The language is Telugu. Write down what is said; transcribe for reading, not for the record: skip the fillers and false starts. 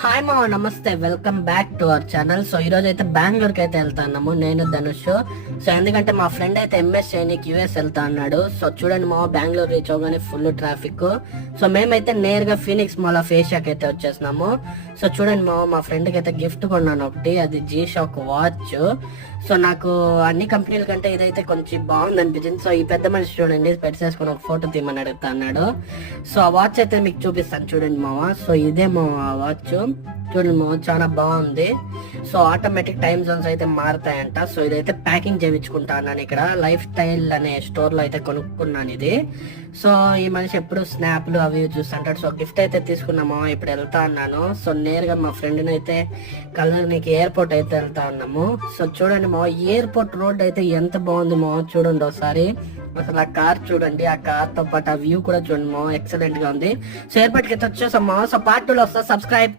హాయ్ మా నమస్తే, welcome back to our channel. So ఈ రోజు అయితే బెంగళూరుకి అయితే వెళ్తున్నాము నేను ధనుష్. సో ఎందుకంటే మా ఫ్రెండ్ అయితే ఎంఎస్ చేయడానికి యూఎస్ వెళ్తా అన్నాడు. సో చూడండి మా బెంగళూరు రీచ్ అవగానే ఫుల్ ట్రాఫిక్. సో మేమైతే నేరుగా ఫీనిక్స్ మాల్ ఆఫ్ ఏషియాకి అయితే వచ్చేసినాము. సో చూడండి మా ఫ్రెండ్కి అయితే గిఫ్ట్ కొన్నాను ఒకటి, అది జీ షాక్ వాచ్. సో నాకు అన్ని కంపెనీల కంటే ఇదైతే కొంచెం బాగుంది అనిపించింది. సో ఈ పెద్ద మనిషి చూడండి పెట్టేసుకుని ఒక ఫోటో తీయమని అడుగుతా అన్నాడు. సో ఆ వాచ్ అయితే మీకు చూపిస్తాను చూడండి మావా. సో ఇదే మా వాచ్ చూడండి మావ, చాలా బాగుంది. సో ఆటోమేటిక్ టైమ్ జోన్స్ అయితే మారుతాయంట. సో ఇదైతే ప్యాకింగ్ చేయించుకుంటా అన్నాను ఇక్కడ లైఫ్ స్టైల్ అనే స్టోర్ లో అయితే కొనుక్కున్నాను ఇది. సో ఈ మనిషి ఎప్పుడు స్నాప్లు అవి చూస్తుంటాడు. సో గిఫ్ట్ అయితే తీసుకున్నాము, ఇప్పుడు వెళ్తా అన్నాను. సో నేరుగా మా ఫ్రెండ్ని అయితే కలర్నికి ఎయిర్పోర్ట్ అయితే వెళ్తా ఉన్నాము. సో చూడండి మా ఎయిర్పోర్ట్ రోడ్ అయితే ఎంత బాగుంది మా, చూడండి ఒకసారి. అసలు ఆ కార్ చూడండి, ఆ కార్ తో పాటు ఆ వ్యూ కూడా చూడండి మా, ఎక్సలెంట్ గా ఉంది. సో ఎయిర్పోర్ట్ కి అయితే వచ్చేసాం మా. సో పార్ట్ 2 లో వస్తా, సబ్స్క్రైబ్.